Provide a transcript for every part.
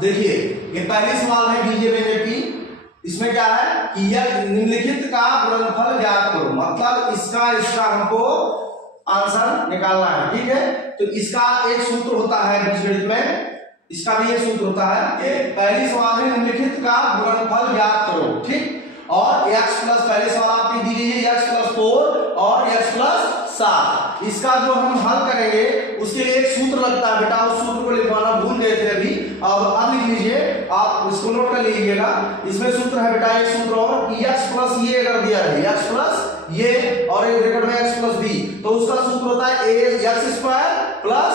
देखिए ये पहली सवाल है बीजेपी, इसमें क्या है कि यह निम्नलिखित का गुणनफल ज्ञात करो, मतलब इसका हमको आंसर निकालना है। ठीक है, तो इसका एक सूत्र होता है बीजगणित में, इसका भी एक सूत्र होता है कि पहली सवाल है निम्नलिखित का गुणनफल ज्ञात करो। ठीक, और x प्लस पहले सवाल आपकी दी गई है x प्लस 4 और x प्लस 7, इसका जो हम हल करेंगे उसके लिए एक सूत्र लगता है बेटा, उस सूत्र को लिखवाना भूल गए थे अभी, अब लिख लीजिए, आप इसको नोट कर लीजिएगा। इसमें सूत्र है बेटा एक सूत्र और कि x प्लस ये अगर दिया है x प्लस ये और एक ब्रैकेट में x प्लस b, तो उसका सूत्र होता है a x स्क्वायर प्लस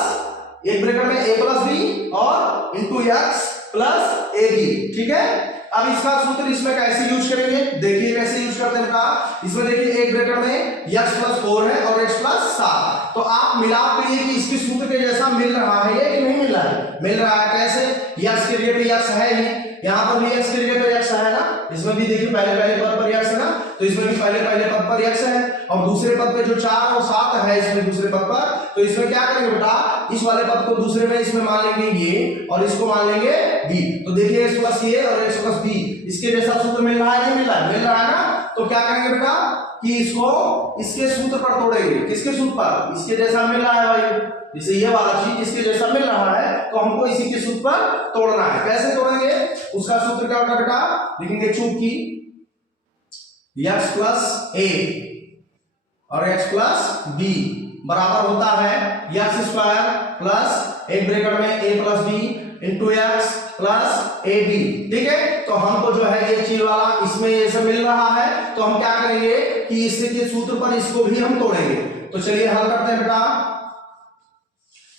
एक ब्रैकेट में a प्लस b और into x plus A B. ठीक है, अब इसका सूत्र इसमें कैसे यूज करेंगे, देखिए कैसे यूज करते हैं बेटा। इसमें देखिए एक ब्रैकेट में x प्लस 4 है और x प्लस 7, तो आप मिलाप करिए कि इसके सूत्र के जैसा मिल रहा है ये कि नहीं मिल रहा है। मिल रहा है कैसे, x के जगह पे x है ही, यहाँ पर भी x के जगह पे x है ना, इसमें भी देखिए पहले पद पर x है ना, तो इसमें भी पहले पद पर x है, और दूसरे पद पे जो 4 और 7 है इसमें दूसरे पद पर, तो इसमें क्या करेंगे बेटा, इस वाले पद को दूसरे में इसमें मान लेंगे ये और इसको मान लेंगे b, तो देखिए x प्लस ये और x प्लस b, इसके जैसा सूत्र मिल रहा है नहीं मिल रहा है, मिल रहा है ना। तो क्या करेंगे बेटा कि इसको इसके सूत्र पर तोड़ेंगे, किसके सूत्र पर, इसके जैसा मिल रहा है भाई, जैसे ये वाला चीज इसके जैसा मिल रहा है तो हमको इसी के सूत्र पर तोड़ना है। कैसे तोड़ेंगे, उसका सूत्र क्या होगा बेटा, लिखेंगे चूंकि x प्लस a और x प्लस b बराबर होता है x स्क्वायर प्लस एक ब्रैकेट में a plus b into x plus A B. ठीक है, तो हमको जो है ये चीज वाला इसमें ये सब मिल रहा है, तो हम क्या करेंगे कि इससे के सूत्र पर इसको भी हम तोड़ेंगे। तो चलिए हल करते हैं बेटा,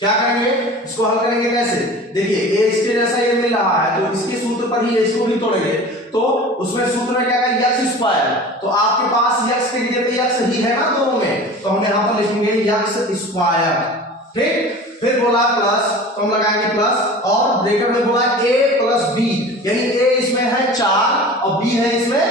क्या करेंगे, इसको हल करेंगे कैसे, देखिए ये इसके जैसा ये मिल रहा है तो इसके सूत्र पर ही इसको भी तोड़ेंगे, तो उसमें सूत्र में क्या है x स्क्वायर, तो आपके पास x के जगह पे x ही है ना दोनों में, तो हम यहां पर लिखेंगे x स्क्वायर। ठीक, फिर बोला प्लस, तो हम लगाएंगे प्लस, और ब्रैकेट में बोला a प्लस b, यानी a इसमें है 4 और b है इसमें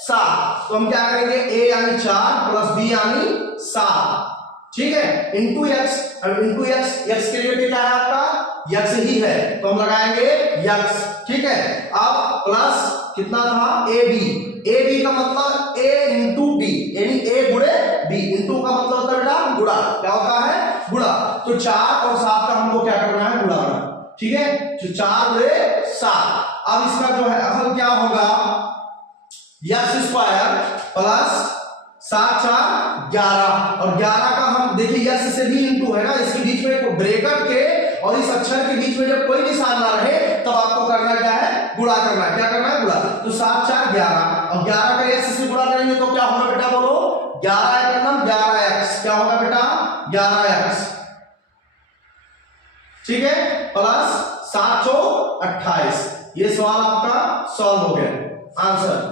7, तो हम क्या करेंगे a यानी 4 प्लस b यानी 7। ठीक है, इंटू x, इंटू x के लिए क्या है आपका x ही है, तो हम लगाएंगे x। ठीक है, अब प्लस कितना था ab का मतलब a इंटू b, यानी a गुणे b, इंटू का मतलब होता है बेटा गुणा, क्या होता है गुणा, तो 4 और 7 का हमको क्या करना है गुणा करना। ठीक है, तो 4 गुणे 7, अब इसका जो है हल क्या होगा, x स्क्वायर प्लस 7 4 11, और 11 का हम देखिए x से भी इंटू है ना, इसके बीच में एक ब्रैकेट के और इस अक्षर के बीच में जब कोई निशान ना रहे तब आपको करना क्या है, गुणा करना है। क्या करना है, गुणा, तो 7 4 11, और 11 का x से गुणा करेंगे तो क्या होगा बेटा बोलो, 11 का नाम 11x, क्या होगा बेटा 11x। ठीक है, प्लस 7 4 28, ये सवाल आपका सॉल्व हो गया आंसर।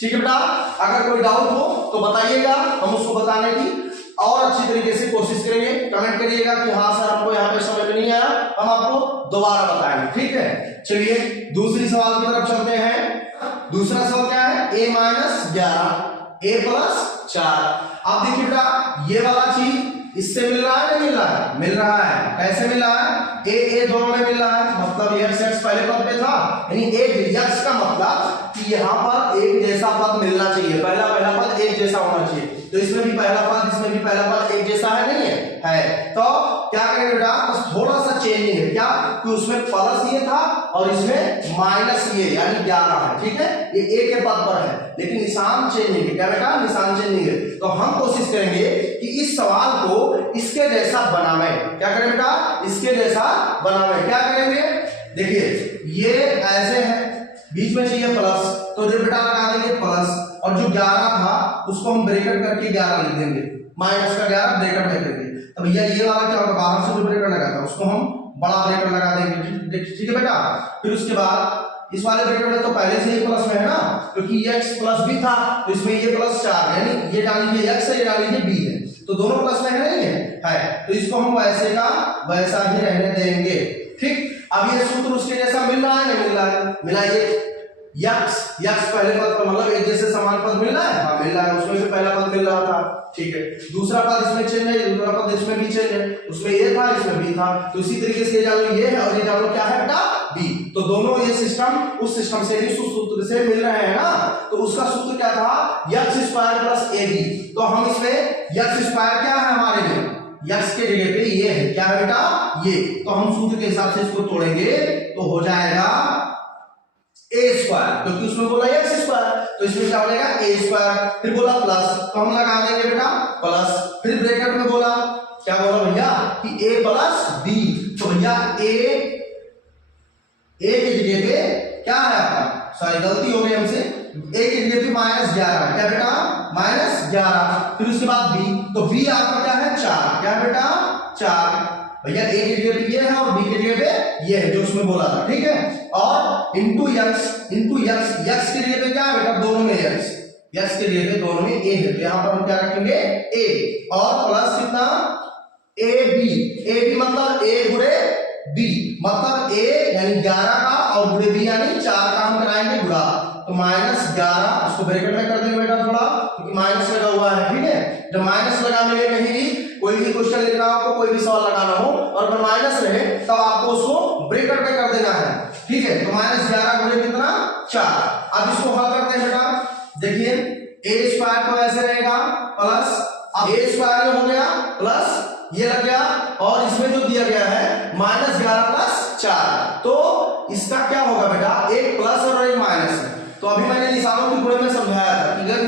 ठीक है बेटा, अगर कोई डाउट हो तो बताइएगा, हम उसको बताने की और अच्छी तरीके से कोशिश करेंगे। कमेंट करिएगा कि हाँ सर हमको यहाँ पे समझ में नहीं आया, हम आपको दोबारा बताएंगे। ठीक है, चलिए दूसरी सवाल की तरफ चलते हैं। दूसरा सवाल क्या है, a माइनस 11 a प्लस 4। आप देखिए बेटा ये वाला चीज इससे मिल रहा है नहीं मिल रहा है, मिल रहा है, कैसे मिल रहा है, a दोनों में मिल रहा है, मतलब x पहले पद पे था, यानी एक x का मतलब कि यहाँ पर एक जैसा पद मिलना चाहिए, पहला पद एक जैसा होना चाहिए, तो इसमें भी पहला पद इसमें भी पहला पद एक जैसा है नहीं है, तो क्या करेंगे बेटा, बस थोड़ा सा चेंजिंग है, क्या कि उसमें प्लस ये था और इसमें माइनस ये यानी 11 है। ठीक है, ये a के पद पर है लेकिन निशान चेंजिंग है, क्या बेटा निशान चेंजिंग है, तो हम कोशिश करेंगे कि इस सवाल को इसके जैसा बनावे। क्या करें बेटा, इसके जैसा बनावे, क्या करेंगे, देखिए ये ऐसे है, बीच में चाहिए प्लस, तो जो बेटा लगा देंगे प्लस, और जो 11 था उसको हम ब्रैकेट करके 11 लिख देंगे, माइनस का 11 ब्रैकेट में देंगे, तो भैया ये वाला क्या होगा, बाहर से जो ब्रैकेट लगा था उसको हम बड़ा ब्रैकेट लगा देंगे। ठीक है बेटा, फिर उसके बाद इस वाले ब्रैकेट में तो पहले से ही प्लस में है ना, क्योंकि ये x प्लस b था, तो इसमें ये प्लस 4, यानी ये डाल लीजिए x है, ये डाल लीजिए b है, तो दोनों प्लस में है नहीं है, तो इसको हम वैसे का वैसा ही रहने देंगे। ठीक, अब ये सूत्र उसके जैसा मिल रहा है नहीं मिल रहा है, मिलाइए, यक्स यक्स पहले पद पर मतलब एक जैसे समान पद मिल रहा है, हाँ मिल रहा है, उसमें से पहला पद मिल रहा था, ठीक है। दूसरा पद इसमें चेंज है, दूसरा पद इसमें भी चेंज है, उसमें ए था इसमें बी था, तो इसी तरीके से ये जानो ये है और ये जानो क्या है बेटा बी। तो दोनों ये सिस्टम उस सिस्टम से ही सूत्र से मिल रहे हैं ना, तो उसका सूत्र क्या था x square plus A B. तो हम इसमें यक्स स्क्वायर क्या है हमारे में, यक्स के जगह पे ये है, क्या है बेटा ये, तो हम सूत्र के हिसाब से इसको तोड़ेंगे तो हो जाएगा ए स्क्वायर, क्योंकि उसमें बोला एक्स स्क्वायर, तो इसमें क्या हो जाएगा ए स्क्वायर, फिर बोला प्लस, तो हम लगा देंगे बेटा प्लस, फिर ब्रैकेट में बोला क्या बोला भैया कि ए प्लस बी, तो भैया ए के जगह पे क्या है आपका, सॉरी गलती हो गई हमसे, ए के जगह पे -11, क्या बेटा -11, फिर उसके बाद बी, तो बी आपका क्या है 4, क्या है बेटा 4, भैया ए के जगह पे ये है और बी के जगह पे ये है जो उसमें बोला था, ठीक है। और इंटू यक्स यक्स के जगह पे क्या है बेटा दोनों में यक्स के जगह पे दोनों में ए है, तो यहां पर हम क्या रखेंगे ए, और प्लस कितना ए बी मतलब ए गुणे बी, मतलब ए यानी 11 का और गुणे बी यानी 4 का हम कराएंगे गुणा, तो -11 उसको ब्रैकेट में कर देंगे बेटा थोड़ा, क्योंकि माइनस लगा हुआ है, ठीक है। जब माइनस लगा मिले कहीं भी कोई भी क्वेश्चन लिखना हो, आपको कोई भी सवाल लगाना हो और अगर माइनस रहे तब आपको उसको ब्रैकेट में कर देना है, ठीक है। तो -11 गुणे कितना 4, अब इसको हल करते हैं बेटा, देखिए ए स्क्वायर तो ऐसे रहेगा प्लस, अब ए स्क्वायर हो गया प्लस ये लग गया, और इसमें जो दिया गया है -11 प्लस 4, तो इसका क्या होगा बेटा एक प्लस और एक माइनस है। तो अभी मैंने निशानों के गुणे में समझाया था कि अगर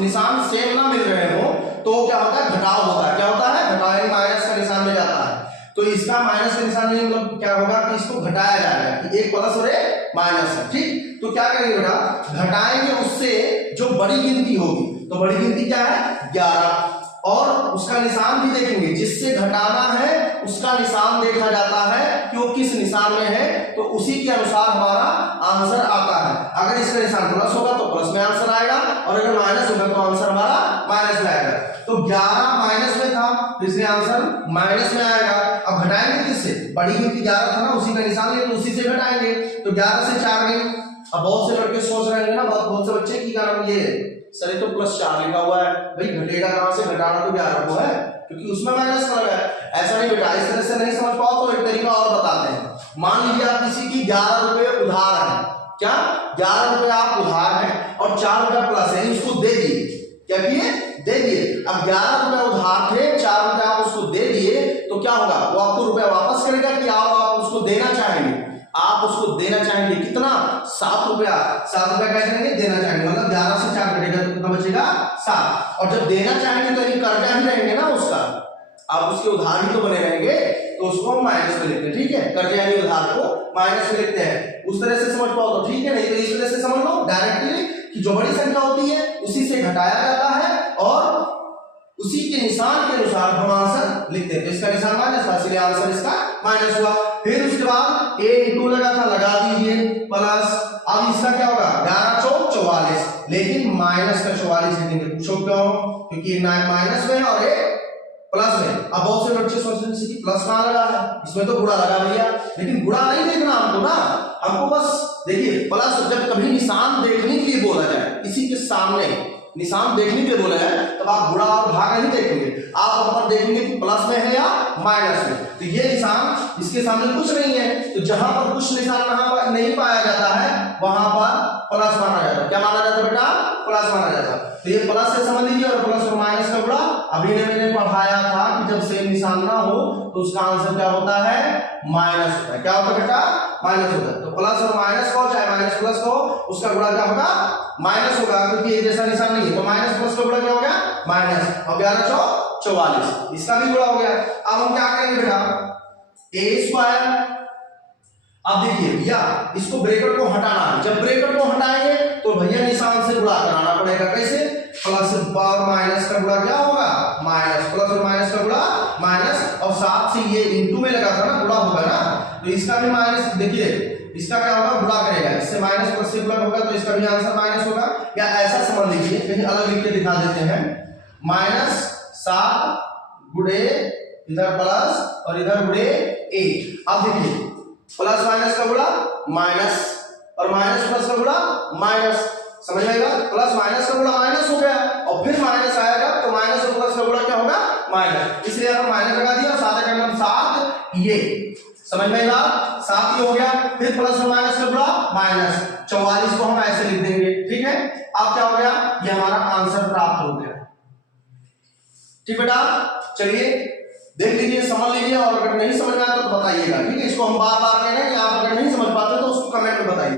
निशान सेम ना मिल रहे हो तो क्या होता है घटाव होता है, क्या होता है घटाव, यानी माइनस का निशान मिल जाता है, तो इसका माइनस का निशान नहीं, मतलब क्या होगा कि इसको घटाया जाएगा कि एक प्लस और एक माइनस है, ठीक। तो क्या करेंगे बेटा घटाएंगे उससे जो बड़ी गिनती होगी, तो बड़ी गिनती क्या है 11, और उसका निशान भी देखेंगे, जिससे घटाना है उसका निशान देखा जाता है कि वो किस निशान में है, तो उसी के अनुसार हमारा आंसर आता है। अगर इसका निशान प्लस होगा तो प्लस में आंसर आएगा, और अगर माइनस होगा तो आंसर हमारा माइनस में आएगा। तो 11 माइनस में था तो इसलिए आंसर माइनस में आएगा। अब घटाएंगे किससे, बड़ी गिनती 11 था ना, उसी का निशान लेंगे, उसी से घटाएंगे, तो 11 से 4 गए। अब बहुत से लड़के सोच रहे हैं ना, बहुत से बच्चे की कारण ये सर ये तो +4 लिखा हुआ है, भाई घटेगा कहां से, घटाना तो 11 को है क्योंकि उसमें माइनस का लगा है। ऐसा नहीं बेटा, इस तरह से नहीं समझ पाओ तो एक तरीका और बताते हैं। मान लीजिए आप किसी की 11 रुपए उधार है, क्या 11 रुपए आप उधार है और 4 रुपए प्लस है, उसको दे दिए, क्या किए दे दिए। अब 11 रुपए उधार थे, 4 रुपए आप उसको दे दिए, तो क्या होगा वो आपको रुपए वापस करेगा कि आप उसको देना चाहेंगे, आप उसको देना चाहेंगे कितना 7 रुपया, 7 रुपया क्या करेंगे देना चाहेंगे, मतलब 11 से 4 घटेगा तो कितना बचेगा 7, और जब देना चाहेंगे तो ये कर्जा ही रहेंगे ना उसका, आप उसके उधार ही तो बने रहेंगे, तो उसको हम माइनस में लिखते हैं, ठीक है, कर्जा यानी उधार को माइनस में लिखते हैं। उस तरह से समझ पाओ तो ठीक है, नहीं तो इस तरह से समझ लो डायरेक्टली कि जो बड़ी संख्या होती है उसी से घटाया जाता है और उसी के निशान के अनुसार हम आंसर लिखते हैं। तो इसका निशान माइनस था इसलिए आंसर इसका माइनस हुआ। फिर उसके बाद a इंटू लगा था, लगा दीजिए प्लस, अब इसका क्या होगा 11 चौक 44, लेकिन माइनस का 44 लिखेंगे, पूछो क्यों, क्योंकि माइनस में और एक प्लस में। अब बहुत से बच्चे सोच रहे हैं प्लस कहां लगा है, इसमें तो गुणा लगा भैया, लेकिन गुणा नहीं देखना हमको ना, हमको बस देखिए प्लस जब कभी निशान देखने के लिए बोला जाए, किसी के सामने निशान देखने के बोला है तब आप गुणा और भाग नहीं देखेंगे, आप वहां पर देखेंगे कि प्लस में है या माइनस में। तो ये निशान इसके सामने कुछ नहीं है, तो जहां पर कुछ निशान नहीं पाया जाता है वहां पर प्लस माना जाता है। क्या माना जाता है बेटा, प्लस माना जाता है। तो ये प्लस से समझ लीजिए, और प्लस और माइनस का गुणा अभी मैंने पढ़ाया था कि जब सेम निशान ना हो तो उसका आंसर क्या होता है माइनस होता है। क्या होता है बेटा माइनस होता है। तो प्लस और माइनस को चाहे माइनस प्लस को उसका गुणा क्या होगा माइनस होगा, क्योंकि एक जैसा निशान नहीं है, तो माइनस प्लस का गुणा क्या हो गया माइनस, और 11 चौक 44 इसका भी गुणा हो गया। अब हम क्या करेंगे बेटा a स्क्वायर, अब देखिए भैया इसको ब्रैकेट को हटाना है, जब ब्रैकेट को हटाएंगे तो भैया निशान से गुणा कराना पड़ेगा, कैसे प्लस और माइनस का गुणा क्या होगा माइनस, प्लस और माइनस का गुणा माइनस, और साथ से ये इनटू में लगा था ना गुणा होगा ना, तो इसका भी माइनस, देखिए इसका क्या होगा गुणा करेगा, इससे माइनस प्लस से गुणा होगा तो इसका भी आंसर माइनस होगा। या ऐसा समझ लीजिए, कहीं अलग लिख के दिखा देते हैं, -7 गुणे इधर प्लस और इधर गुणे a। अब देखिए प्लस माइनस का गुणा माइनस और माइनस प्लस का गुणा माइनस, समझ में आएगा, प्लस माइनस का गुणा माइनस हो गया और फिर माइनस आएगा तो माइनस और प्लस का गुणा क्या होगा माइनस, इसलिए यहाँ पर माइनस लगा दिया और 7 का मतलब 7 ये, समझ में आएगा, 7 ये हो गया, फिर प्लस और माइनस का गुणा माइनस, 44 को हम ऐसे लिख देंगे, ठीक है। अब क्या हो गया, ये हमारा आंसर प्राप्त हो गया, ठीक बेटा। चलिए देख लीजिए, समझ लीजिए, और अगर नहीं समझ में आता तो बताइएगा, ठीक है। इसको हम बार बार कह रहे हैं कि आप अगर नहीं समझ पाते तो उसको कमेंट में बताइए।